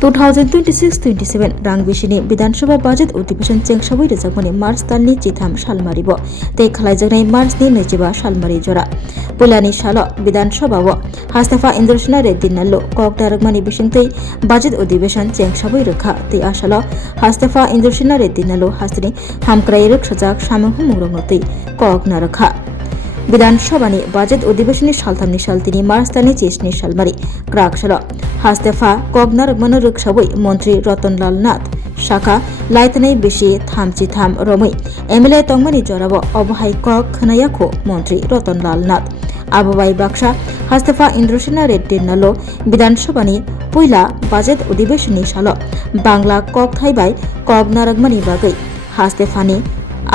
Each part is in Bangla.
2026-27 rang bishini Bidhansabha budget अधिवेशन चेंगसाबै रोजाबमनि मार्च दाननि 13 सालमारिबो तै खालायजानाय मार्चनि 25 सालमारि जरा पुलानि साल विधानसभाव हास्तेफा इन्द्रसेना रेड्डी नाल्लो कक दारगमानि बिसिंतै budget अधिवेशन चेंगसाबै रोखा तै आसाल हास्तेफा इन्द्रसेना रेड्डी नाल्लो हास्तेनि हामक्राय रोखसाजाक सामंहु मुंग्रंगतै कक नारखा विधानसभानि बाजेट अधिवेशननि सालथामनि सालथिनि मार्च दाननि 26 सालमारि क्राकसाल हास्तेफा कगनार मनो रोखसाबै मन्त्री रतनलाल नाथ शाखा लाइतनै बेसि थामचि थाम रमै एमएलए तंगमानि जराब अबहाय कक खनायाखो मन्त्री रतनलाल नाथ आबोबाय बाक्सा हास्तेफा इन्द्रसेना रेड्डी नाल्लो विधानसभानि पहिला बाजेट अधिवेशननि साल बांला कक थाइबाय कक नारगमानि बागै हास्तेफानि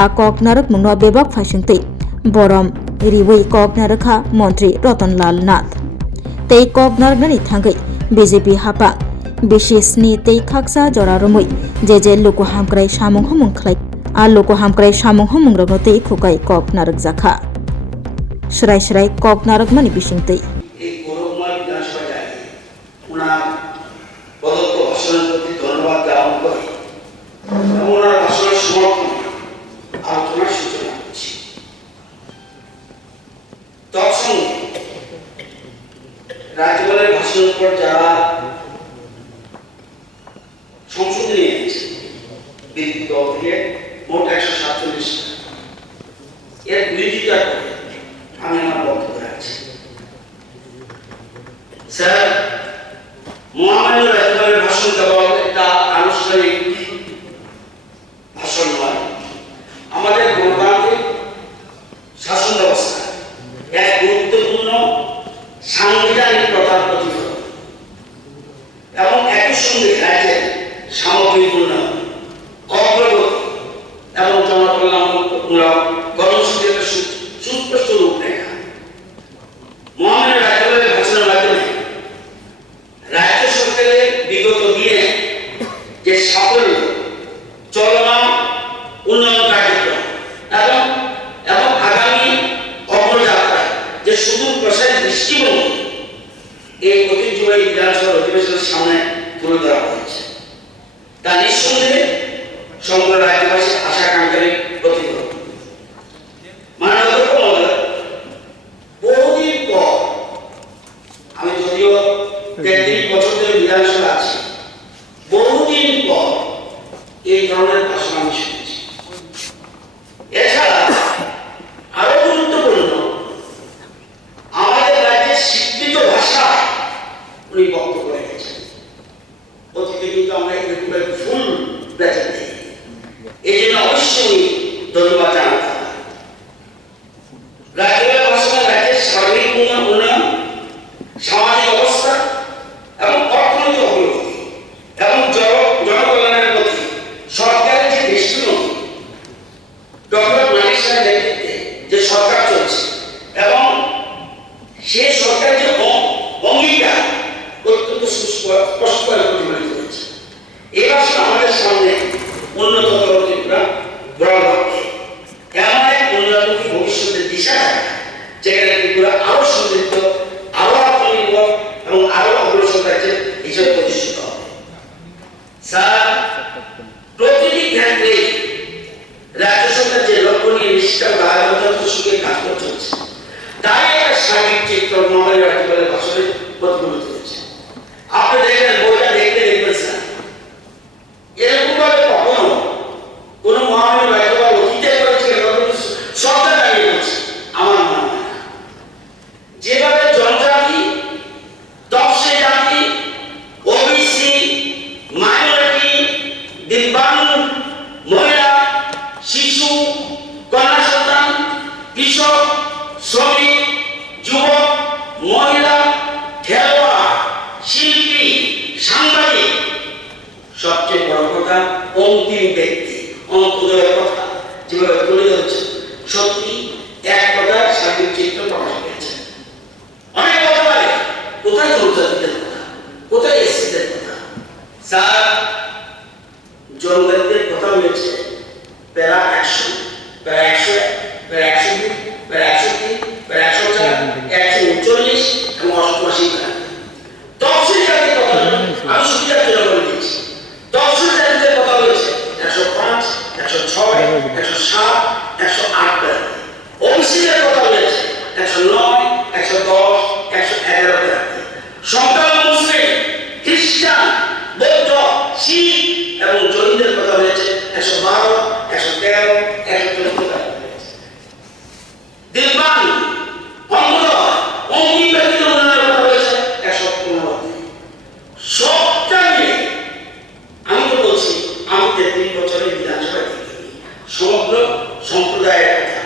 आ कक नारग मुंनो बेबाक फाइसिंतै बरम रिवै कक नारखा मन्त्री रतनलाल नाथ तै कक नारगनानि थांगै बीजेपी हापा बिशेषनि तै खाकसा जरा रमै जे लोको हामक्राय सामंह मुंखलाय आ लोको हामक्राय सामंह मुंग्रगनो तै खुकाय कक नारग जाखा सराय कक नारगमानि बिसिंतै এই গৌরবময় বিধানসভা যায় ওনার প্রদত্ত ভাষণের প্রতি ধন্যবাদ জ্ঞাপন করে এবং ওনার ভাষণের সমর্থনে আলোচনার সূচনা করছি। তৎসঙ্গে রাজ্যপালের ভাষণের পর যারা সংশোধনী এনেছে বিরোধী দল থেকে মোট 147 এর বিরোধিতা করে আমি আমার বক্তব্য রাখছি। স্যার, মহামান্য রাজ্যপালের ভাষণ দেওয়া একটা আনুষ্ঠানিক ভাষণ নয়, আমাদের গণতান্ত্রিক শাসন ব্যবস্থা এক গুরুত্বপূর্ণ সাংবিধানিক প্রথার প্রতিফলন এবং একই সঙ্গে রাজ্যের সামগ্রিক উন্নয়ন, অগ্রগতি এবং জনকল্যাণমূলক কর্মসূচির সুস্পষ্ট রূপরেখা। মহামান্য রাজ্যপালের ভাষণের মাধ্যমে রাজ্য সরকারের বিগত দিনে যে সাফল্য, চলমান উন্নয়ন কার্যক্রম এবং আগামী অগ্রযাত্রায় যে সুদূর প্রসারী দৃষ্টিভঙ্গি এই ঐতিহ্যবাহী বিধানসভার অধিবেশনের সামনে তুলে ধরা হয়েছে, তা নিঃসন্দেহে সমগ্র রাজ্যবাসীর আশা আকাঙ্ক্ষার প্রতিফলন। মাননীয় অধ্যক্ষ মহোদয়, বহুদিন পর, আমি যদিও 33 বছর ধরে বিধানসভা আছি, বহুদিন পর এই ধরনের ভাষণ আমি শুনেছি। এছাড়া আরো গুরুত্বপূর্ণ, আমাদের রাজ্যের স্বীকৃত ভাষা উনি বক্তব্য রেখেছেন। অতীতে কিন্তু আমরা এরকম ফুল প্লেজার দিই, এই জন্য অবশ্যই ধন্যবাদ জানাতে হবে। রাজ্যপালের ভাষণে রাজ্যের সার্বিক উন্নয়ন, সামাজিক অবস্থা এবং অর্থনৈতিক অগ্রগতি এবং জনকল্যাণের প্রতি সরকারের যে দৃষ্টিভঙ্গি, ডক্টর মানিক সাহেবের নেতৃত্বে যে সরকার চলছে এবং সে সরকারের যে অঙ্গীকার অত্যন্ত স্পষ্টভাবে প্রতিফলিত হয়েছে। এই ভাষণ আমাদের সামনে উন্নততর ত্রিপুরা গড়ার লক্ষ্যে এমন এক উন্নয়নমুখী ভবিষ্যতের দিশা দেখা, যেখানে ত্রিপুরা আরো সমৃদ্ধ, আরো আত্মনির্ভর এবং আরো অগ্রসর রাজ্য হিসেবে প্রতিষ্ঠিত হবে। স্যার, প্রতিটি ক্ষেত্রে রাজ্য সরকার যে লক্ষ্য নিয়ে নিষ্ঠা ও দায়বদ্ধতার সঙ্গে কাজ করে চলছে, তাই একটা সার্বিক চিত্র মহামান্য রাজ্যপালের ভাষণে প্রতিফলিত হয়েছে। আপনি দেখবেন, বইটা দেখবেন স্যার, এরকম ভাবে কখনো কোন মহামান্য রাজ্যপাল অতীতে করেছে সরকার দাঁড়িয়ে করছে আমার মনে হয় না। যেভাবে জনজাতি, তফসিলি জাতি, ওবিসি, মাইনরিটি, দিব্যাঙ্গ, মহিলা, শিশু, কন্যা সন্তান, কৃষক, শ্রমিক, যুবক, মহিলা, খেলোয়াড়, শিল্পী, সাংবাদিক, সবচেয়ে বড় কথা অন্তিম ব্যক্তি, অন্তদয়ের কথা যেভাবে তুলে ধরছে, সত্যি এক কথার সার্বিক চিত্র প্রকাশ পেয়েছে। অনেক কথা বলে, কোথায় জনজাতিদের কথা, কোথায় এসসিদের কথা? স্যার, জনজাতিদের কথা হয়েছে প্যারা 100, প্যারা 101, প্যারা 102, প্যারা 103, প্যারা 104, 139 এবং 88 তফসিলি জাতির কথা আমি সুবিধার জন্য খ্রিস্টান, বৌদ্ধ, শিখ এবং জৈনদের কথা হয়েছে 112, 113, 114 দিলবান, অঙ্গদয়, অঙ্গি ব্যক্তির উন্নয়নের কথা হয়েছে 115। সবটা নিয়ে আমি তো বলছি, আমি 33 বছরের বিধানসভায় দেখিনি সমগ্র সম্প্রদায়ের কথা।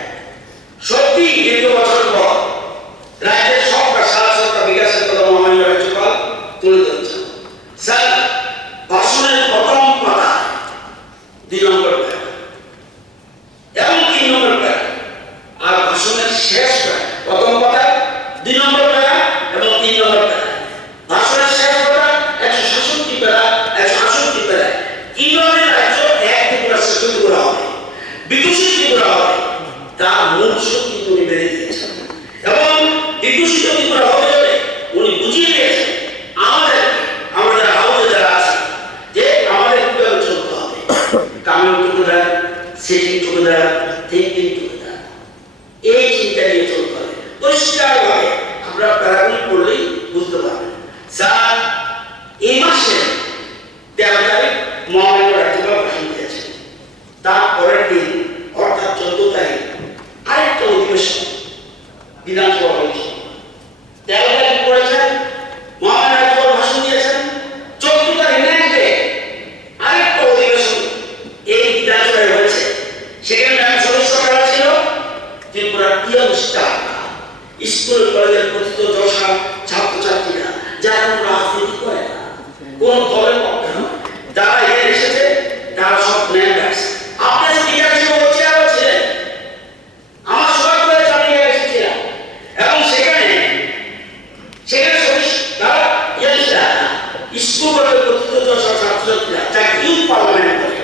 সত্যি দীর্ঘ বছর পর রাজ্যের সবটা সারা বিকাশের কথা মহামান্য রাজ্যপাল তুলে ধরেছেন। স্যার, ভাষণের প্রথম পাতা 2 নম্বর প্যারা এবং 3 নম্বর প্যারা, আর ভাষণের শেষ প্যারা প্রথম পাতা 2 নম্বর প্যারা এবং 3 নম্বর প্যারা। ভাষণের শেষ প্যারা 166 প্যারা, 168 প্যারা। কিভাবে রাজ্য এক ত্রিপুরা শ্রেষ্ঠ ত্রিপুরা হবে, বিকশিত ত্রিপুরা হবে, তার মূল শক্তি উনি বেড়ে দিয়েছেন এবং বিকশিত ত্রিপুরা হবে বলে উনি বুঝিয়ে দিয়েছেন আমাদের হাউসে যারা আছে যে আমাদের কিভাবে চলতে হবে। Coming together, sitting together, thinking together, এই চিন্তা নিয়ে চলতে হবে। পরিষ্কারভাবে আমরা প্যারাগুলি পড়লেই বুঝতে পারবেন। স্যার, এই মাসে 13 তারিখ মহামান্য রাজ্যপাল ভাষণ দিয়েছেন। তার পরের দিন অর্থাৎ 14 তারিখ আরেকটা অধিবেশন বিধানসভা হয়েছে। 13 তারিখ করেছেন, মহামান্য রাজ্যপাল ভাষণ দিয়েছেন। 14 তারিখ নেক্সট আরেকটা অধিবেশন এই বিধানসভায় হয়েছে। সেখানে আমি সদস্য করা ছিল ত্রিপুরার স্কুল কলেজের প্রতিত দশা ছাত্রছাত্রীরা, যারা কোনো রাজনীতি করে না, কোন দলের পক্ষে নয়, যারা এখানে এসেছে তারা সব মেম্বার্স। আপনার স্পিকার হিসেবে চেয়ারও ছিলেন, আমার সবাই করে চালিয়ে এসেছিলাম এবং সেখানে তারা স্কুল কলেজের প্রতিত দশা ছাত্রছাত্রীরা, যা ইউথ পার্লামেন্ট করে,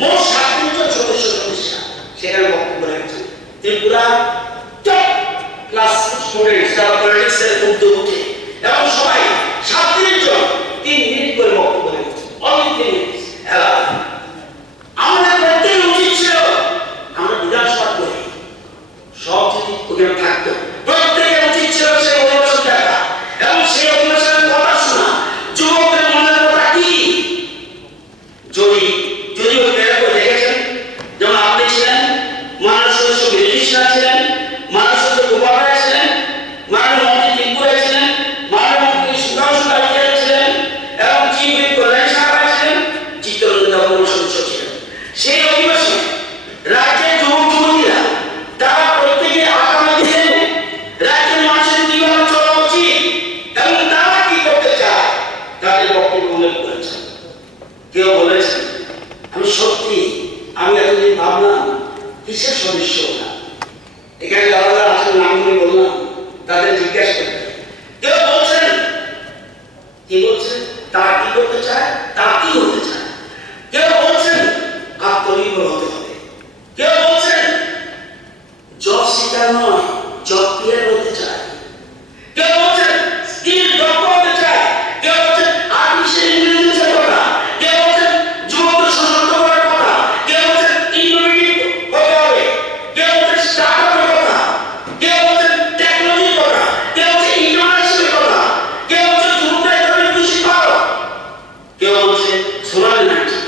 মোট 37 জন সদস্য সেখানে বক্তব্য রেখেছেন। ত্রিপুরা টপ ক্লাস স্টুডেন্টস যারা পলিটিক্সের উদ্যোগ উঠে এবং সবাই 37 জন 3 মিনিট করে বক্তব্য রেখেছেন। Only 3 minute. আমাদের প্রত্যেকের উচিত ছিল আমরা বিধানসভা করি, সব যদি ওখানে থাকতো, প্রত্যেকের উচিত ছিল সেই অধিবেশন দেখা এবং সেই অধিবেশনের কথা শোনা। যুবকদের মনের কথা কি? যদি ওই প্যারাগুলো দেখেছেন, যেমন আপনি ছিলেন, মাননীয় সদস্য বিরোধীরা ছিলেন, মাননীয় সদস্য গোপাল ছিলেন, মাননীয় মন্ত্রী ত্রিপুরা ছিলেন, মাননীয় মন্ত্রী সুধাংশু রায় ছিলেন এবং চিফ হুইপ কল্যাণ সাহা ছিলেন, চিত্তরঞ্জন দাস সদস্য ছিলেন। সেই অধিবেশনে রাজ্যের যুবক যুবতীরা তারা প্রত্যেকে আগামী দিনে রাজ্যের মানুষের কিভাবে চলা উচিত এবং তারা কি করতে চায় তাদের বক্তব্য উল্লেখ করেছেন। কেউ বলেছেন, আমি এতদিন ভাবলাম কিসের সদস্য না, এখানে যারা আছেন নামগুলি বললাম, তাদের জিজ্ঞাসা করতে। কেউ বলছেন কি বলছেন, তারা কি করতে চায়, তারা কি হতে চায়। কেউ বলছেন আত্মনির্ভর হতে হবে, কেউ বলছেন জব সিকার নয়, জব ক্রিয়েট হতে চায়, কেউ বলছেন স্কিল ডক্টর হতে চায়, কেউ বলছেন আর্টিফিশিয়াল ইন্টেলিজেন্সের কথা, কেউ বলছেন যুবকদের সশক্ত করার কথা, কেউ বলছেন ইনোভেটিভ হতে হবে, কেউ বলছেন স্টার্টআপের কথা, কেউ বলছেন টেকনোলজির কথা, কেউ বলছেন ইন্টারন্যাশনাল কথা, কেউ বলছেন যুবকরা এখানে বেশি পারো, কেউ বলছে সোনার নাচি,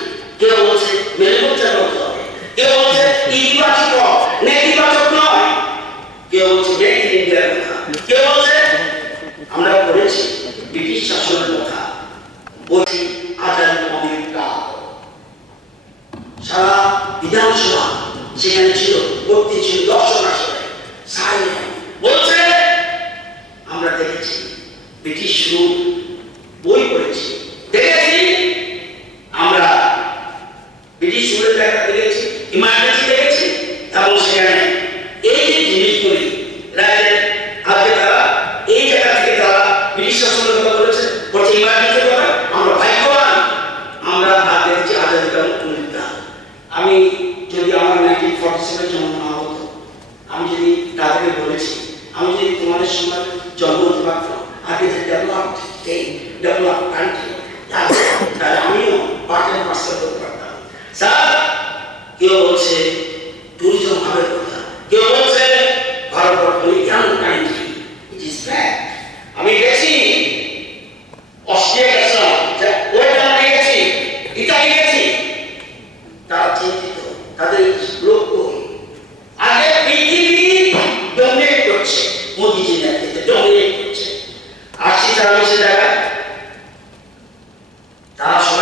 কেউ বলছে মেলবচ্চার হতে হবে, কেউ বলছে ইতিবাচক নেতিবাচক নয়, কেউ বলছে মেক ইন ইন্ডিয়ার কথা, কেউ বলছে আমরা পড়েছি ব্রিটিশ শাসনের কথা, বলছি আজাদ মহাবীর কাল। সারা বিধানসভা সেখানে ছিল, ভর্তি ছিল, দর্শন আসলে বলছে আমরা দেখেছি ব্রিটিশ রূপ, বই পড়েছি, দেখেছি আমরা ব্রিটিশ রুলের দেখা দেখেছি, ইমার্জেন্সি দেখেছি এবং সেখানে এই যে জিনিসগুলি রাজ্যের আজকে তারা এই জায়গা থেকে তারা ব্রিটিশ শাসনের কথা বলেছে, বলছে ইমার্জেন্সির কথা। আমরা ভাগ্যবান, আমরা আজ দেখেছি আজাদি কাল পুনরুদ্ধার। আমি যদি আমার 1947 জন্ম না হতো, আমি যদি তাদেরকে বলেছি, আমি যদি তোমাদের সময় জন্ম হতে পারতাম, আগে যে ডেভেলপ কান্ট্রি, তাহলে আমিও পার্টের মাস্টার করতে পারতাম। স্যার, কেউ বলছে ট্যুরিজম হাবের কথা, কেউ বলছে Bharatvarsha young country. It is fact. আমি গেছি অস্ট্রেলিয়া গেছিলাম,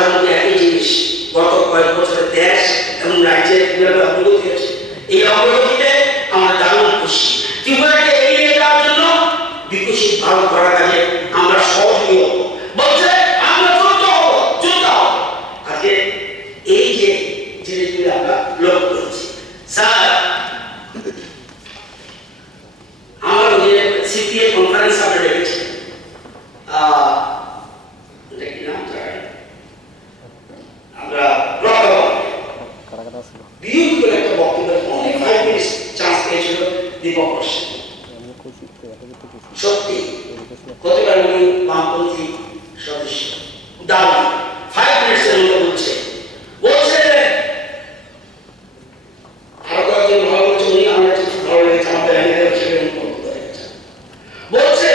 সবার মধ্যে একই জিনিস, গত কয়েক বছরে দেশ এবং রাজ্যের কিভাবে অগ্রগতি হয়েছে, এই অগ্রগতিতে আমরা দারুণ খুশি। ত্রিপুরাকে এগিয়ে যাওয়ার জন্য বিকশিত ভারত করার কাজে আমরা সহযোগী হব, বলছে আমরা যুক্ত হব, যুক্ত হব। আজকে এই যে জিনিসগুলি আমরা লক্ষ্য করেছি। স্যার, আমার যে সিপিএ কনফারেন্স আমরা ডেকেছি, আমরা বিউটিফুল একটা বক্তব্য, অনেক 5 মিনিটস চান্স পেয়েছিল দীপক ঘোষ। সত্যি কতবার উনি বামপন্থী সদস্য, দারুণ 5 মিনিটসের মতো বলছে আরো কয়েকজন ভালো বলছে, উনি আমরা কিছু ভালো লেগেছে, আমাদের বলছে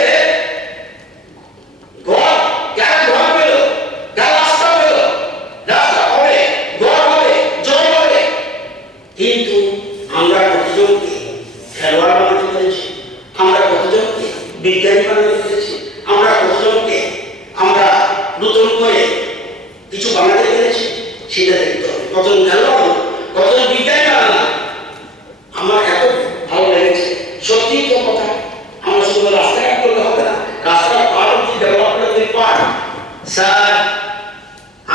কিন্তু আমরা কতজনকে খেলোয়াড় বানাতে পেরেছি, আমরা কতজনকে বিজ্ঞানী বানাতে পেরেছি, আমরা কতজনকে আমরা নতুন করে কিছু বানাতে পেরেছি, সেটা দেখতে হবে। কতজন খেলোয়াড়, কতজন বিজ্ঞানী বানানো, আমার এত ভালো লেগেছে। সত্যি তো কথা, আমরা শুধু রাস্তাঘাট করলে হবে না, রাস্তার part of the development part. Sir,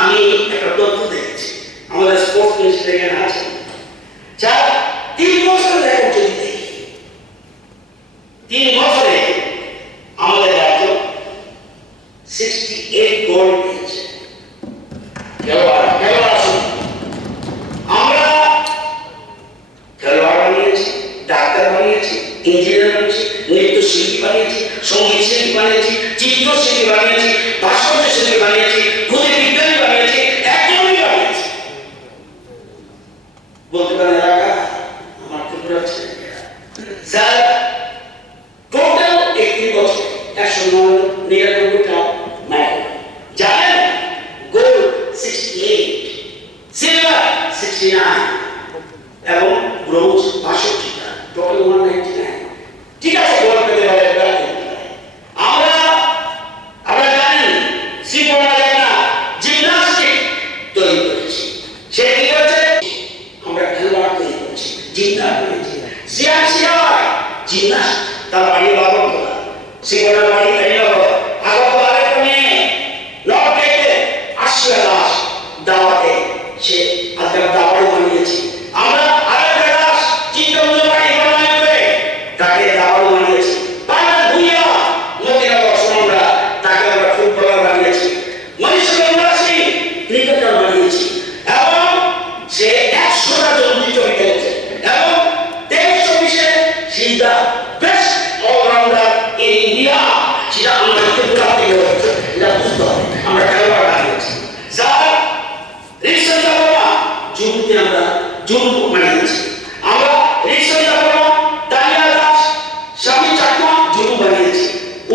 আমি একটা তথ্য দেখেছি, আমাদের স্পোর্টস মিনিস্টার এখানে আছেন, যা 3 বছর রেকর্ড যদি দেখি, 3 বছরে আমাদের রাজ্য 68 গোল্ড পেয়েছে। খেলোয়াড় আমরা খেলোয়াড় বানিয়েছি, ডাক্তার বানিয়েছি, ইঞ্জিনিয়ার বানিয়েছি, নৃত্যশিল্পী বানিয়েছি, সঙ্গীত শিল্পী বানিয়েছি, চিত্রশিল্পী বানিয়েছি, ভাস্কর্য শিল্পী বানিয়েছি, ক্ষুদে বিজ্ঞানী বানিয়েছি, একজনই বানিয়েছি। বলতে পারেন এলাকা আমার ত্রিপুরা ছেলে। স্যার, টোটাল 31 বছর 199টা মেডেল, জানেন? গোল্ড 68, সিলভার 69 এবং ব্রোঞ্জ 62টা, টোটাল 199। ঠিক আছে, গোল্ড পেতে পারে, আমরা জানেন শ্রীপর্ণা জানা জিমনাস্টিক তৈরি করেছি, সে কি করেছে? আমরা খেলোয়াড় তৈরি করেছি, জিমনাস্ট করেছি। সিআরসিআই জিমনাস্ট, তার বাড়ি বাবরতলা, শ্রীপর্ণার বাড়ি কালীনগর, আগরতলা আরেকটা মেয়ে নর্থ গেটে আশিয়া দাস দাওয়াতে, সে আজকাল দাওয়ারও বানিয়েছি। আমরা আরেকটা দাস চিত্তরঞ্জন বাড়ি বানাইতে, তাকে দাওয়ারও বানিয়েছি। পান্না ভুইয়া মতিনগর সোনামরা, তাকে আমরা ফুটবলার বানিয়েছি। মনীষা উল্লাসী ক্রিকেটার বানিয়েছি, এবং সে 100টা জলদি চলে গেছে, এবং 23-24-এ she is the best all-rounder in India। সেটা আমরা ত্রিপুরা থেকে হয়েছে, এটা বুঝতে হবে। আমরা খেলোয়াড় বানিয়েছি। স্যার, রিক্সা চালকরা জুনুতে আমরা জুনু বানিয়েছি। আমরা রিক্সা চালকরা তানিয়া দাস, স্বামী চাকমা জুনু বানিয়েছি।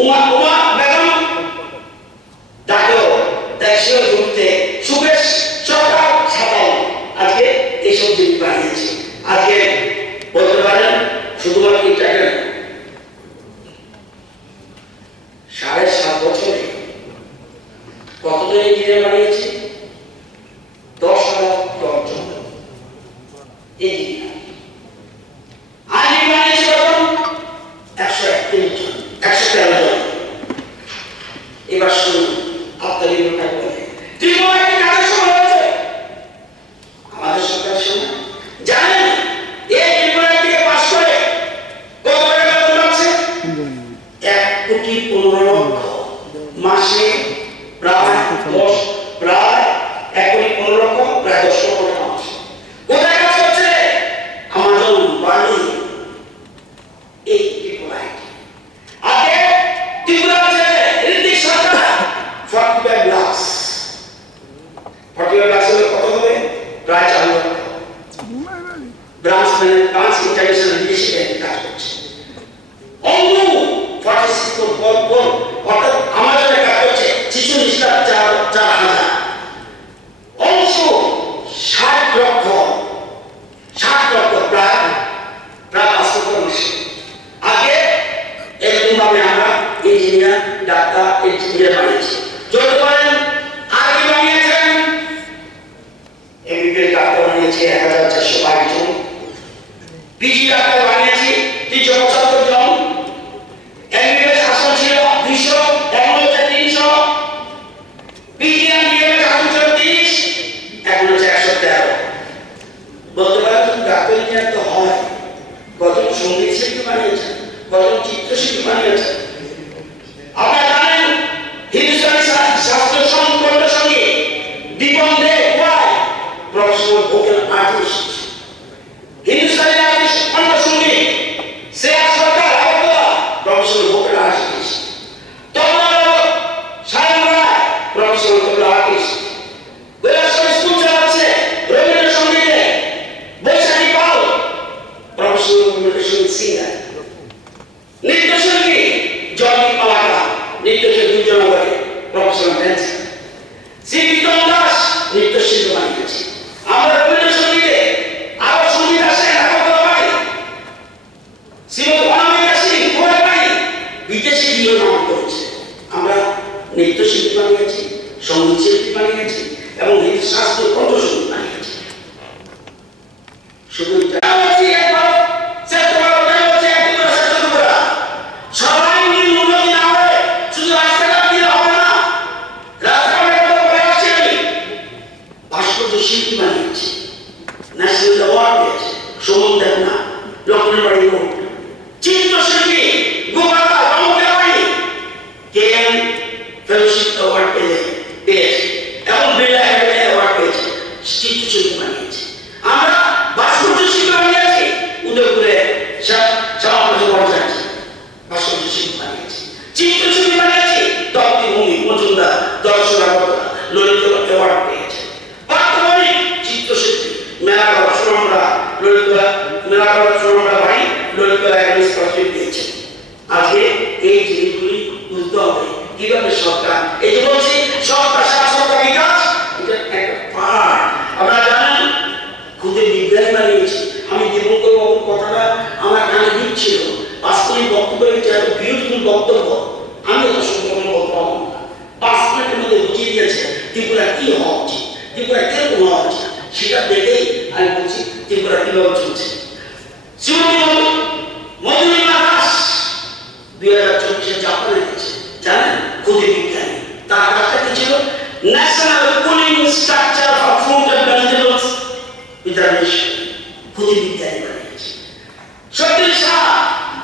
উমা বেগম তাকেও দেশীয় জুনুতে, সুবেশ সরকার সাঁতাল, আজকে এইসব জিনিস বানিয়েছি। আজকে বলতে পারেন শুধুমাত্র এটাকে 7.5 বছরে কতজন ইঞ্জিনিয়ার বানিয়েছি? 10,000 জন ইঞ্জিনিয়ার। আইন বানিয়েছি কতজন? 131 জন, 113 জন। এবার শুনুন, আত্মনির্ভরতা করে ত্রিপুরা কি কাদের সময় হয়েছে? আমাদের সরকারের সময়। জানেন এই ত্রিপুরা থেকে পাস করে কত টাকা বেতন পাচ্ছে? 1,15,00,000 মাসে, প্রায় 1,15,00,000, প্রায় 10 লক্ষ টাকা মাসে। কোথায় কাজ করছে? আমাজন, বালি, এই ত্রিপুরায়। আগে ত্রিপুরা আছে ঋতিক সরকার 45 লাখ, 45 লাখ কত হবে? প্রায় 4 লক্ষ। ব্রাঞ্চ ইন্টারন্যাশনাল বিদেশি ব্যাংকে কাজ করছে। অঙ্গু 46 অর্থাৎ আমাজনে কাজ করছে 46 লাখ 4,000। অংশ 60 লক্ষ, প্রায় 5 লক্ষ মাসে। আগে এরকম ভাবে আমরা ইঞ্জিনিয়ার, ডাক্তার, ইঞ্জিনিয়ার বানিয়েছি। যদি বলেন আর কি বানিয়েছেন? দীপন দে ওয়াই professional vocal artist, Hindustani artist কণ্ঠসঙ্গীত Shreya Sarkar Agartala professional vocal artist, tabla Sayan Roy professional tabla artist, Kailashahar school চালাচ্ছে রবীন্দ্রসঙ্গীতে বৈশাখী পাল প্রফেশনাল রবীন্দ্রসঙ্গীত সিঙ্গার, নৃত্যশিল্পী জয়দীপ মালাকা নৃত্যশিল্পী দুর্জনগরে প্রফেশনাল ড্যান্সার, শ্রী প্রীতম দাস নৃত্যশিল্পী বানিয়েছে। আমরা রবীন্দ্রসঙ্গীতে আরো সঙ্গীত আসে আগরতলা বাড়ি, শ্রীমতী অনামিকা সিং গোয়ার বাড়ি বিদেশি দিয়েও নাম করেছে। আমরা নৃত্যশিল্পী বানিয়েছি, সঙ্গীত শিল্পী বানিয়েছি এবং শাস্ত্রীয় কণ্ঠসঙ্গীত বানিয়েছি। শুধু সবাই মিলে উন্নতি না হয় শুধু রাস্তাঘাট দিয়ে হবে না, রাস্তাঘাটের কথা বলে আসছি আমি। ভাস্কর্য শিল্পী বানিয়েছি, ন্যাশনাল অ্যাওয়ার্ড পেয়েছে সুমন দেবনা লক্ষ্মণের বাড়ি রোড, চিত্রশিল্পী গোপাল রমকের কেএম ফেলোশিপ অ্যাওয়ার্ড পেয়েছে এবং বিড়লা একাডেমি অ্যাওয়ার্ড পেয়েছে, চিত্রশিল্পী বানিয়েছে। আমরা ভাস্কর্য শিল্পী বানিয়েছি, উদয়পুরে শ্যামাপ্রসাদ ভট্টাচার্য ভাস্কর্য শিল্পী বানিয়েছি, চিত্রশিল্পী বানিয়েছি তপ্তি ভূমি মজুমদার দর্শনা ললিত অ্যাওয়ার্ড পেয়েছে। বর্তমানে চিত্রশিল্পী মেলাঘর সুরমরা ললিত মেলাঘর সুরমরা ভাই ললিত একাডেমি স্কলারশিপ পেয়েছে। আজকে এই জিনিসগুলি বুঝতে হবে কিভাবে সরকার, এই যে বলছি সরকার সরকার বিকাশ, এটা একটা পার্ট। আপনারা জানেন খুদে বিজ্ঞানী বানিয়েছি। আমি দীপঙ্কর বাবুর কথাটা আমার কানে দিচ্ছিল, বাস্তবিক বক্তব্য এটা একটা বিউটিফুল বক্তব্য। আমি এটা শুনতে কোনো বলতে পারবো না, 5 মিনিটের মধ্যে বুঝিয়ে দিয়েছে ত্রিপুরা কি হওয়া উচিত, ত্রিপুরা কিরকম হওয়া উচিত, সেটা দেখেই আমি বলছি ত্রিপুরা কিভাবে চলছে। শ্রীমতী মধুরিমা দাস 2024-এ জাপানে গেছে, জানেন খুদে বিজ্ঞানী। তার কাজটা কি ছিল? National cooling structure for fruit and vegetables preservation, খুদে বিজ্ঞানী বানিয়েছে। সত্যি শাহ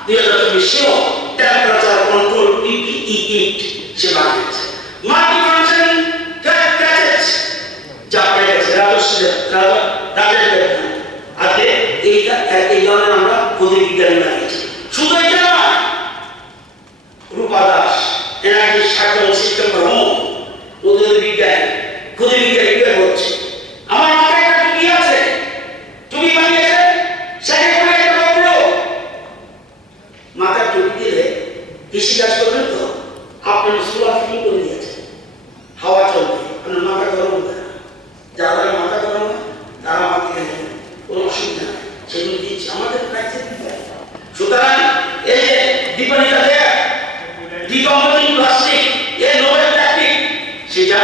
2024-এও টেম্পারেচার কন্ট্রোল পিপিই কিট সে বানিয়েছে। মাল্টি ফাংশন ক্যাচেস জাপানে গেছে রাজেশ দেবনাথ। আজকে এই ধরনের আমরা খুদে বিজ্ঞানী বানিয়েছি। শুধু এটা নয়, রূপা দাস এনার্জি সার্কেল সিস্টেম ভ্রমণ ওদের বিজ্ঞানী খুদে বিজ্ঞানী বের হচ্ছে। আমার মাথায় একটা টুপি আছে, টুপি বানিয়েছে সেটা করে একটা বললো মাথায় টুপি দিলে কৃষি কাজ করবেন তো আপনার সোলার ফিটিং করে দিয়েছে, হাওয়া চলবে, আপনার মাথা গরম হবে না। যারা মাথা গরম হয় তারা আমার থেকে নেবেন, কোনো অসুবিধা নেই, সেগুলো দিচ্ছি আমাদের প্রাইসের বিজ্ঞানী। সুতরাং এই যে দীপানিকা দেয় ডিকম্পোজিং প্লাস্টিক এর নোবেল ট্যাকটিক, সেটা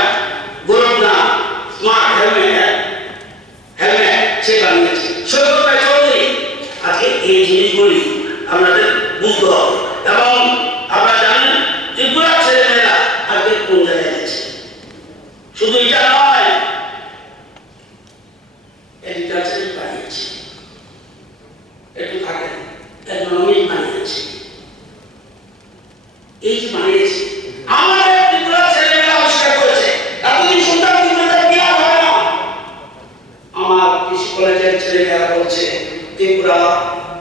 গোরখনা স্মার্ট হেলমেট সে বানিয়েছে সৈকত রায় চৌধুরী। আজকে এই জিনিসগুলি আপনাদের বুঝতে হবে এবং আপনারা জানেন ত্রিপুরা ছেলেমেয়েরা আজকে কোন জায়গায় গেছে। শুধু এটা নয়, এগ্রিকালচার বানিয়েছে, একটু থাকেন ইকোনমিক বানিয়েছে, এই যে বানিয়েছে আমাদের ত্রিপুরা ছেলেমেয়েরা আবিষ্কার করেছে। এতদিন শুনতাম ত্রিপুরাতে বিয়া হয় না, আমার কৃষি কলেজের ছেলেমেয়েরা বলছে ত্রিপুরা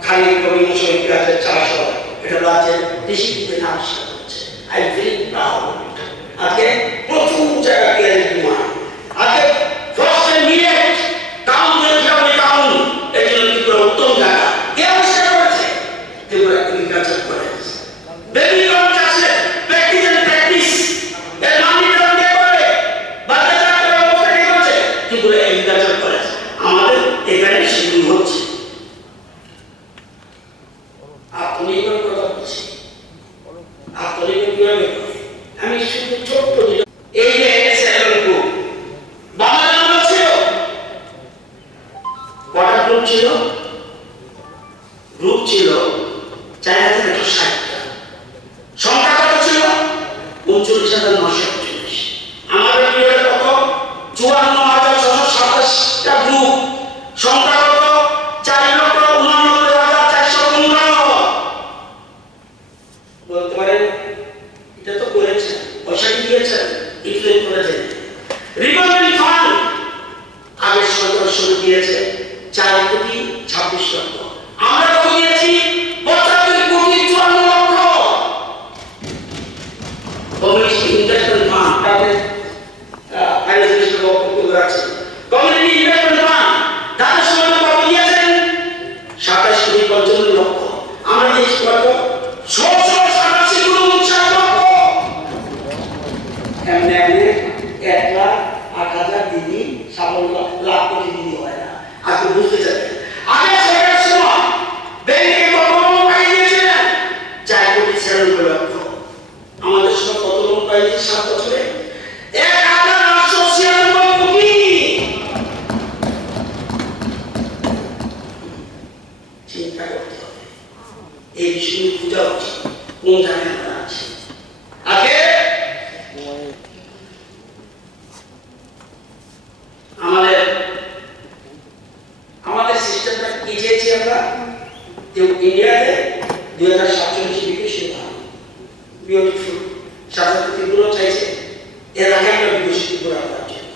খালি রবীন্দ্র সঙ্গীত আছে 400, এটা রাজ্যের কৃষি বিজ্ঞান আবিষ্কার করেছে। I very proud. আজকে প্রচুর জায়গা পেয়ে ডিমান্ড, আজকে ফার্স্ট মিলেট কাউন্টের হিসাবে কাউন্ট, এই জন্য ত্রিপুরা উত্তম জায়গা কে আবিষ্কার করেছে? Tripura agriculture college. Baby corn চাষে প্র্যাকটিস এন্ড প্র্যাকটিস এর মানিটরিং কে করে, বাচ্চা চাষের ব্যবস্থা কে করছে? Tripura agriculture college. আমাদের এখানে সেগুলি হচ্ছে। আত্মনির্ভর কথা বলছি, আত্মনির্ভর কিভাবে করে? আমি শুধু ছোট্ট এই যে সেভেন গ্রুপ বাংলা ছিল, কটা গ্রুপ ছিল? গ্রুপ ছিল 4160টা, সংখ্যা কত ছিল? 39,948। আমাদের পিরিয়ডে কত? 54,627টা গ্রুপ, সংখ্যা কত? 4,89,415। বলতে পারেন এটা তো করেছে, পয়সা দিয়েছেন, ইনফ্লুয়েন্স করেছেন। রিভলভিং ফান্ড সঙ্গে দিয়েছে 4,26,00,000। আমরা কত দিয়েছি? 75,54,00,000। কমিউনিটি ইনভেস্টমেন্ট ফান্ড তাদের ফাইন্যান্সিয়াল বক্তব্য আছে। কমিউনিটি ইনভেস্টমেন্ট ফান্ড তাদের সঙ্গে কত দিয়েছেন? 27,55,00,000। আমরা দিয়েছি কত? 687,49,00,000। এমনি 1,08,000 দিদি সাফল্য লাভ কোটি দিদি হয় না। আজকে বুঝতে চাচ্ছেন আগে সরকারের সময় ব্যাংকে কত লোন পাই দিয়েছিলেন? 4,96,00,000। আমাদের সময় কত লোন পাই দিয়েছে 7 বছরে? 1,896 কোটি। চিন্তা করতে হবে, এই বিষয়গুলো বোঝা উচিত কোন জায়গায় আমরা আছি। আগে আমাদের সিস্টেমটা কি চেয়েছি আমরা? ইন্ডিয়াতে 2047 বিকশিত হবে, বিউটিফুল স্বাস্থ্যগুলো চাইছে এর আগে আমরা বিকশিত করে আনার জন্য।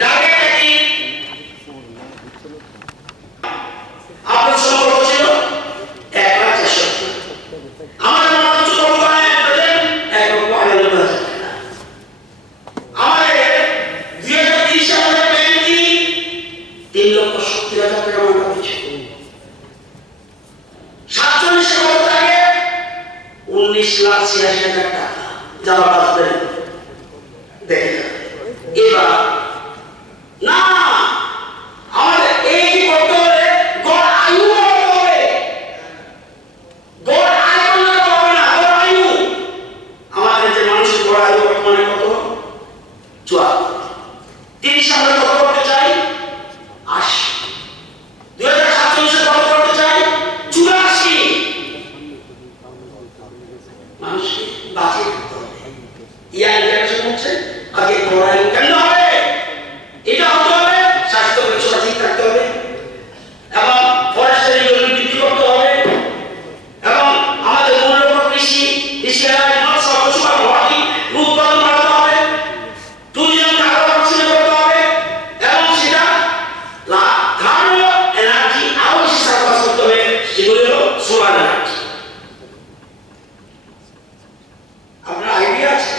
টার্গেটটা কি? আপনার সম্পর্ক ছিল 1,04,00,000। আমাদের মানুষ কত পায়? 1,98,000 টাকা। আমাদের 2030 সালে ব্যাংক কি 3,70,000 টাকা আমরা পেয়েছি। 47 কত টাকা? 19,86,000 টাকা যারা বাঁচবেন দেখে এবার না আমাদের এই কি করতে হবে? গড় আয়ু করতে হবে। গড় আয়ু করলে হবে না, গড় আয়ু। আমাদের যে মানুষের গড় আয়ু বর্তমানে কত? 74। 30 আমরা কত করতে চাই? 80। 2047 কত করতে চাই? 84। মানুষকে বাঁচিয়ে থাকতে হবে। ইয়ার জেনারেশন হচ্ছে আগে গড় আয়ু কেন হবে? এটা হতে হবে স্বাস্থ্য পরিষেবা ঠিক রাখতে হবে এবং ফরেস্টের জমি বৃদ্ধি করতে হবে এবং আমাদের মূল্যবান কৃষি মৎস্য পশুপালন গবাদি উৎপাদন বাড়াতে হবে, ট্যুরিজমকে আরো আকর্ষণীয় করতে হবে এবং সেটা থার্মাল এনার্জি আরো বেশি সার্ভাস করতে হবে, সেগুলো হলো সোলার এনার্জি। আপনার আইডিয়া আছে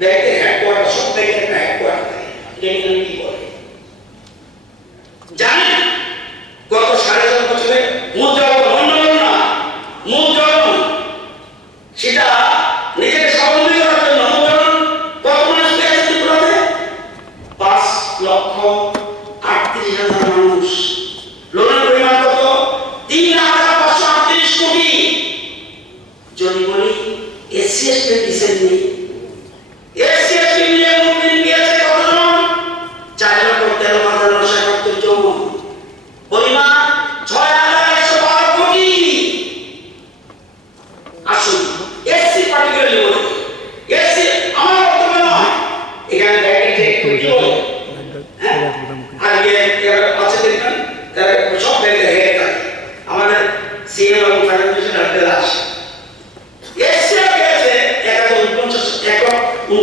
ব্যাংকের হেডকোয়ার্টার, সব ব্যাংকের একটা হেডকোয়ার্টার থাকে, এটা কি করে জানেন? গত 4.5 বছরে মুদ্রায়ন সেটা নিজেকে স্বাবলম্বী করার জন্য মুদ্রায়ন কত মানুষ পেয়েছে ত্রিপুরাতে? 5,38,000 মানুষ। লোনের পরিমাণ কত? 3,538 কোটি। যদি বলি এসসি এসটি ডিসেন্ট নেই